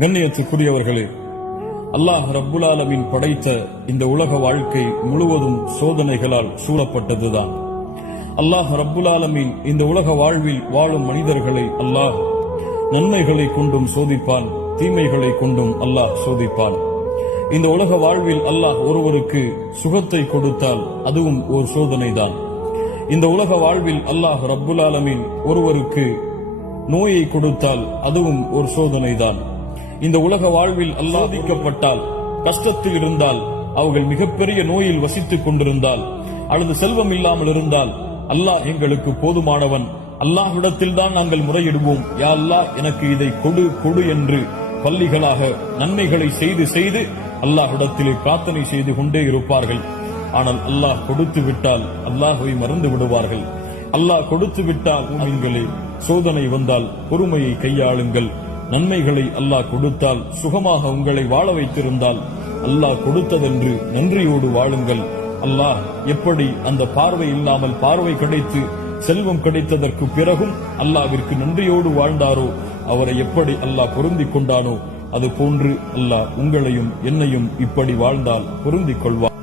கண்ணியத்துக்குரியவர்களே, அல்லாஹ் ரப்புல் ஆலமீன் படைத்த இந்த உலக வாழ்க்கை முழுவதும் சோதனைகளால் சூழப்பட்டதுதான். அல்லாஹ் ரப்புல் ஆலமீன் இந்த உலக வாழ்வில் வாழும் மனிதர்களை அல்லாஹ் நன்மைகளை கொண்டும் சோதிப்பான், தீமைகளை கொண்டும் அல்லாஹ் சோதிப்பான். இந்த உலக வாழ்வில் அல்லாஹ் ஒருவருக்கு சுகத்தை கொடுத்தால் அதுவும் ஒரு சோதனைதான். இந்த உலக வாழ்வில் அல்லாஹ் ரப்புல் ஆலமீன் ஒருவருக்கு நோயை கொடுத்தால் அதுவும் ஒரு சோதனைதான். இந்த உலக வாழ்வில் அல்லாஹ்விக்கப்பட்டால், கஷ்டத்தில் இருந்தால், அவர்கள் மிகப்பெரிய நோயில் வசித்துக் கொண்டிருந்தால், அல்லது செல்வம் இல்லாமல் இருந்தால், அல்லாஹ் எங்களுக்கு போதுமானவன், அல்லாஹ்விடத்தில் தான் நாங்கள் முறையிடுவோம், யா அல்லாஹ் எனக்கு இதை கொடு கொடு என்று பள்ளிகளாக நன்மைகளை செய்து செய்து அல்லாஹ்விடத்திலே பிரார்த்தனை செய்து கொண்டே இருப்பார்கள். ஆனால் அல்லாஹ் கொடுத்து விட்டால் அல்லாஹ்வை மறந்து விடுவார்கள். அல்லாஹ் கொடுத்து விட்டால் மூமின்களே, சோதனை வந்தால் பொறுமையை கையாளுங்கள். நன்மைகளை அல்லாஹ் கொடுத்தால், சுகமாக உங்களை வாழ வைத்திருந்தால், அல்லாஹ் கொடுத்ததென்று நன்றியோடு வாழுங்கள். அல்லாஹ் எப்படி அந்த பார்வை இல்லாமல் பார்வை கிடைத்து செல்வம் கிடைத்ததற்கு பிறகும் அல்லாஹ்விற்கு நன்றியோடு வாழ்ந்தாரோ, அவரை எப்படி அல்லாஹ் பொருந்திக் கொண்டானோ, அது போன்று அல்லாஹ் உங்களையும் என்னையும் இப்படி வாழ்ந்தால் பொருந்திக் கொள்வார்.